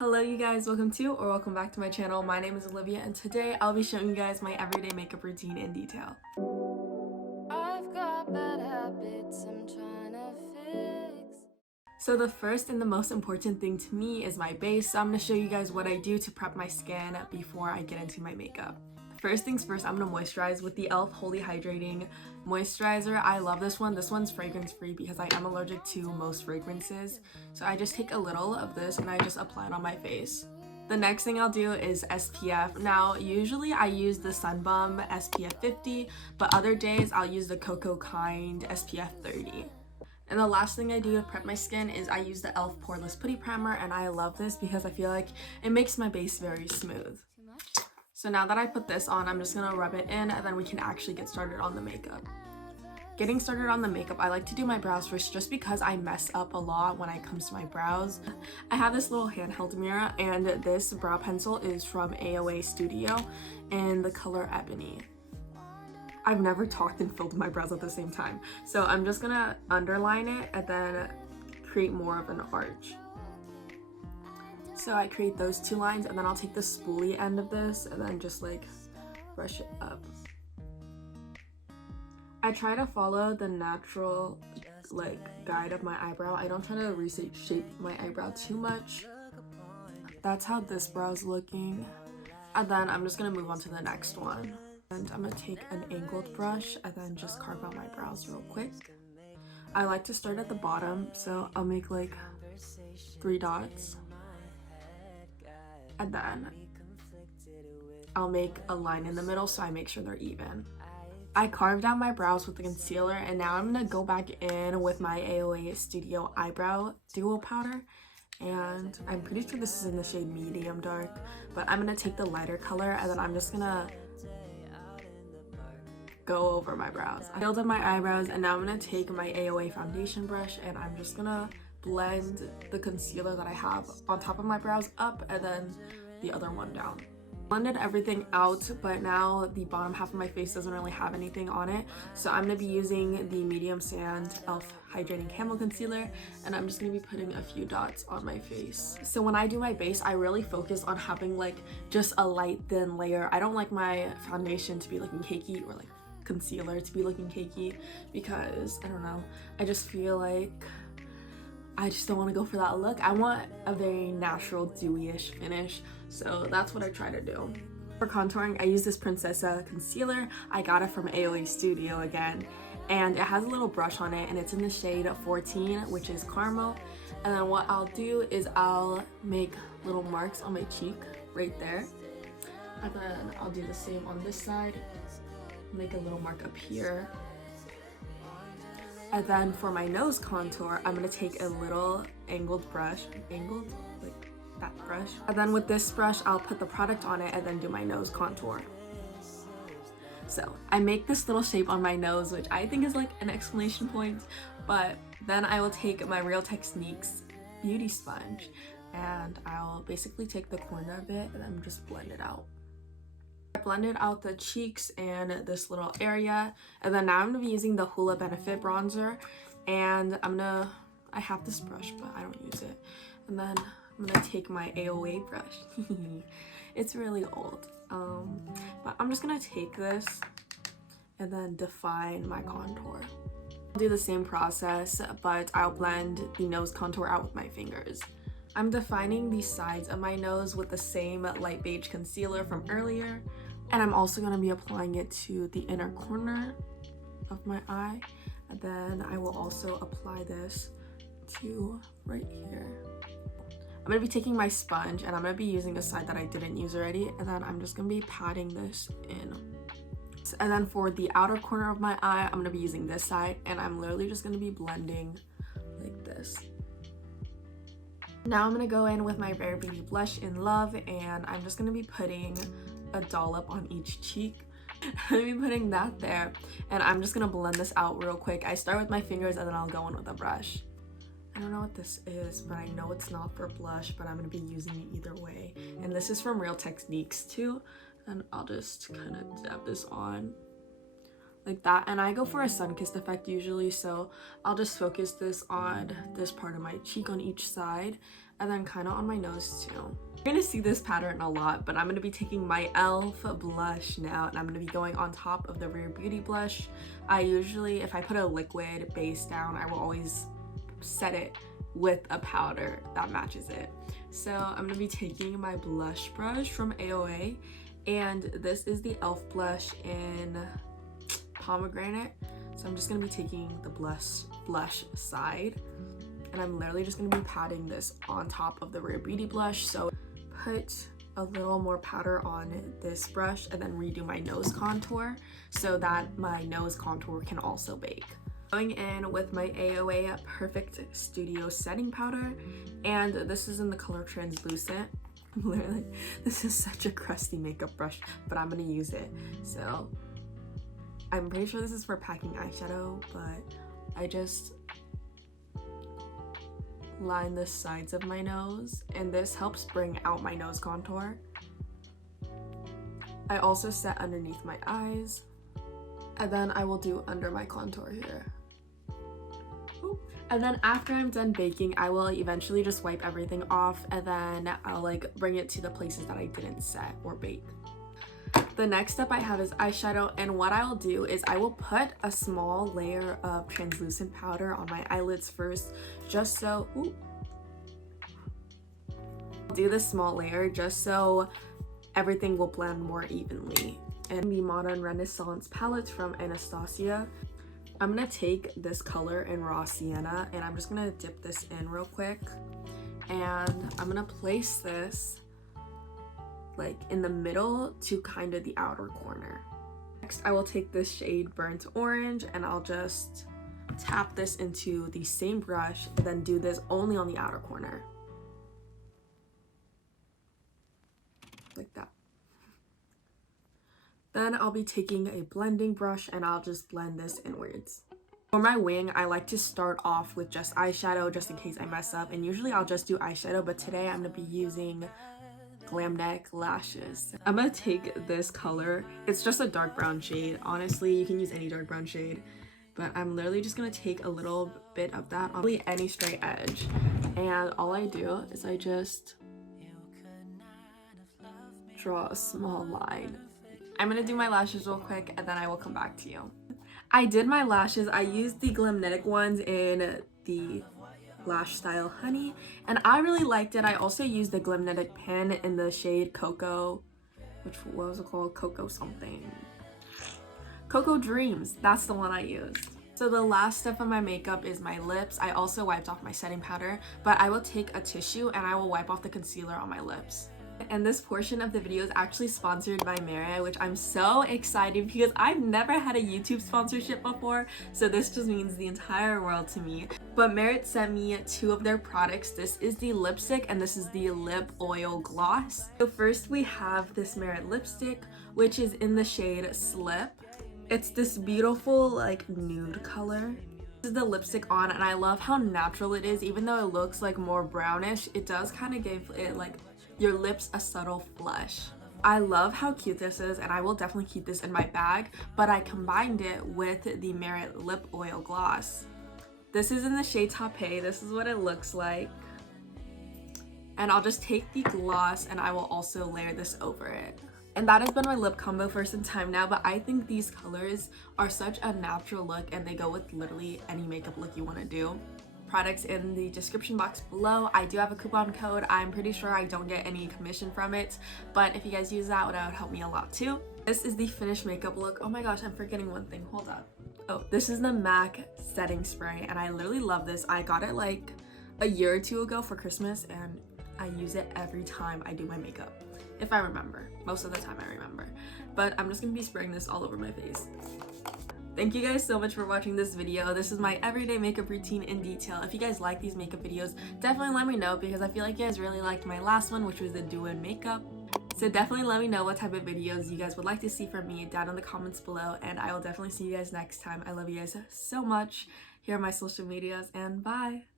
Hello you guys, welcome back to my channel. My name is Olivia and today I'll be showing you guys my everyday makeup routine in detail. I've got bad habits I'm trying to fix. So the first and the most important thing to me is my base. So I'm going to show you guys what I do to prep my skin before I get into my makeup. First things first, I'm going to moisturize with the e.l.f. Holy Hydrating Moisturizer. I love this one. This one's fragrance free because I am allergic to most fragrances. So I just take a little of this and I just apply it on my face. The next thing I'll do is SPF. Now, usually I use the Sun Bum SPF 50, but other days I'll use the Cocoa Kind SPF 30. And the last thing I do to prep my skin is I use the e.l.f. Poreless Putty Primer, and I love this because I feel like it makes my base very smooth. So now that I put this on, I'm just gonna rub it in and then we can actually get started on the makeup. Getting started on the makeup, I like to do my brows first just because I mess up a lot when it comes to my brows. I have this little handheld mirror and this brow pencil is from AOA Studio in the color Ebony. I've never talked and filled my brows at the same time. So I'm just gonna underline it and then create more of an arch. So I create those two lines and then I'll take the spoolie end of this and then just like brush it up. I try to follow the natural guide of my eyebrow. I don't try to reshape my eyebrow too much. That's how this brow is looking. And then I'm just gonna move on to the next one. And I'm gonna take an angled brush and then just carve out my brows real quick. I like to start at the bottom, so I'll make like 3 dots. And then I'll make a line in the middle so I make sure they're even. I carved out my brows with the concealer and now I'm gonna go back in with my AOA Studio Eyebrow Duo Powder. And I'm pretty sure this is in the shade Medium Dark, but I'm gonna take the lighter color and then I'm just gonna go over my brows. I filled up my eyebrows and now I'm gonna take my AOA foundation brush and I'm just gonna blend the concealer that I have on top of my brows up and then the other one down. Blended everything out, but now the bottom half of my face doesn't really have anything on it, so I'm going to be using the Medium Sand e.l.f. Hydrating Camo Concealer and I'm just going to be putting a few dots on my face. So when I do my base, I really focus on having like just a light thin layer. I don't like my foundation to be looking cakey or like concealer to be looking cakey because I don't know, I just feel like I just don't want to go for that look. I want a very natural dewy-ish finish, so that's what I try to do. For contouring, I use this Princessa concealer. I got it from AOA Studio again, and it has a little brush on it, and it's in the shade 14, which is Caramel. And then what I'll do is I'll make little marks on my cheek right there, and then I'll do the same on this side. Make a little mark up here. And then for my nose contour, I'm gonna take a little angled brush, like that brush. And then with this brush, I'll put the product on it and then do my nose contour. So I make this little shape on my nose, which I think is like an exclamation point, but then I will take my Real Techniques beauty sponge and I'll basically take the corner of it and then just blend it out. I blended out the cheeks and this little area, and then now I'm gonna be using the Hoola Benefit bronzer, and I have this brush but I don't use it, and then I'm gonna take my AOA brush. It's really old, but I'm just gonna take this and then define my contour. I'll do the same process, but I'll blend the nose contour out with my fingers. I'm defining the sides of my nose with the same light beige concealer from earlier, and I'm also going to be applying it to the inner corner of my eye, and then I will also apply this to right here. I'm going to be taking my sponge and I'm going to be using a side that I didn't use already, and then I'm just going to be patting this in. And then for the outer corner of my eye, I'm going to be using this side, and I'm literally just going to be blending like this. Now I'm going to go in with my Rare Beauty blush in Love, and I'm just going to be putting a dollop on each cheek. I'm going to be putting that there, and I'm just going to blend this out real quick. I start with my fingers and then I'll go in with a brush. I don't know what this is, but I know it's not for blush, but I'm going to be using it either way. And this is from Real Techniques too, and I'll just kind of dab this on like that. And I go for a sun-kissed effect usually, so I'll just focus this on this part of my cheek on each side, and then kind of on my nose too. You're gonna see this pattern a lot, but I'm gonna be taking my e.l.f. blush now, and I'm gonna be going on top of the Rare Beauty blush. I usually, if I put a liquid base down, I will always set it with a powder that matches it. So I'm gonna be taking my blush brush from AOA, and this is the e.l.f. blush in pomegranate. So I'm just gonna be taking the blush side, and I'm literally just gonna be patting this on top of the Rare Beauty blush. So put a little more powder on this brush and then redo my nose contour so that my nose contour can also bake. Going in with my AOA Perfect Studio setting powder, and this is in the color Translucent. Literally, this is such a crusty makeup brush, but I'm gonna use it. So I'm pretty sure this is for packing eyeshadow, but I just line the sides of my nose, and this helps bring out my nose contour. I also set underneath my eyes, and then I will do under my contour here. And then after I'm done baking, I will eventually just wipe everything off, and then I'll like bring it to the places that I didn't set or bake. The next step I have is eyeshadow, and what I'll do is I will put a small layer of translucent powder on my eyelids first, just so, I'll do this small layer just so everything will blend more evenly. And the Modern Renaissance palette from Anastasia. I'm gonna take this color in Raw Sienna, and I'm just gonna dip this in real quick, and I'm gonna place this like in the middle to kind of the outer corner. Next, I will take this shade Burnt Orange, and I'll just tap this into the same brush and then do this only on the outer corner. Like that. Then I'll be taking a blending brush, and I'll just blend this inwards. For my wing, I like to start off with just eyeshadow just in case I mess up, and usually I'll just do eyeshadow, but today I'm gonna be using Glam Neck lashes. I'm gonna take this color. It's just a dark brown shade. Honestly, you can use any dark brown shade, but I'm literally just gonna take a little bit of that on any straight edge, and all I do is I just draw a small line. I'm gonna do my lashes real quick, and then I will come back to you. I did my lashes. I used the Glamnetic ones in the Lash Style Honey, and I really liked it. I also used the Glamnetic pen in the shade Cocoa, what was it called? Cocoa something. Cocoa Dreams, that's the one I used. So the last step of my makeup is my lips. I also wiped off my setting powder, but I will take a tissue and I will wipe off the concealer on my lips. And this portion of the video is actually sponsored by Merit, which I'm so excited because I've never had a YouTube sponsorship before, so this just means the entire world to me. But Merit sent me two of their products. This is the lipstick and this is the lip oil gloss. So first we have this Merit lipstick, which is in the shade Slip. It's this beautiful like nude color. This is the lipstick on, and I love how natural it is. Even though it looks like more brownish, it does kind of give it like your lips a subtle flush. I love how cute this is, and I will definitely keep this in my bag, but I combined it with the Merit lip oil gloss. This is in the shade Tape. This is what it looks like. And I'll just take the gloss and I will also layer this over it. And that has been my lip combo for some time now, but I think these colors are such a natural look and they go with literally any makeup look you want to do. Products in the description box below. I do have a coupon code. I'm pretty sure I don't get any commission from it, but if you guys use that would help me a lot too. This is the finished makeup look. Oh my gosh, I'm forgetting one thing. Hold up. Oh, this is the MAC setting spray, and I literally love this. I got it like a year or two ago for Christmas, and I use it every time I do my makeup. If I remember. Most of the time I remember. But I'm just gonna be spraying this all over my face. Thank you guys so much for watching this video. This is my everyday makeup routine in detail. If you guys like these makeup videos, definitely let me know because I feel like you guys really liked my last one, which was the do-in makeup. So definitely let me know what type of videos you guys would like to see from me down in the comments below, and I will definitely see you guys next time. I love you guys so much. Here are my social medias, and bye!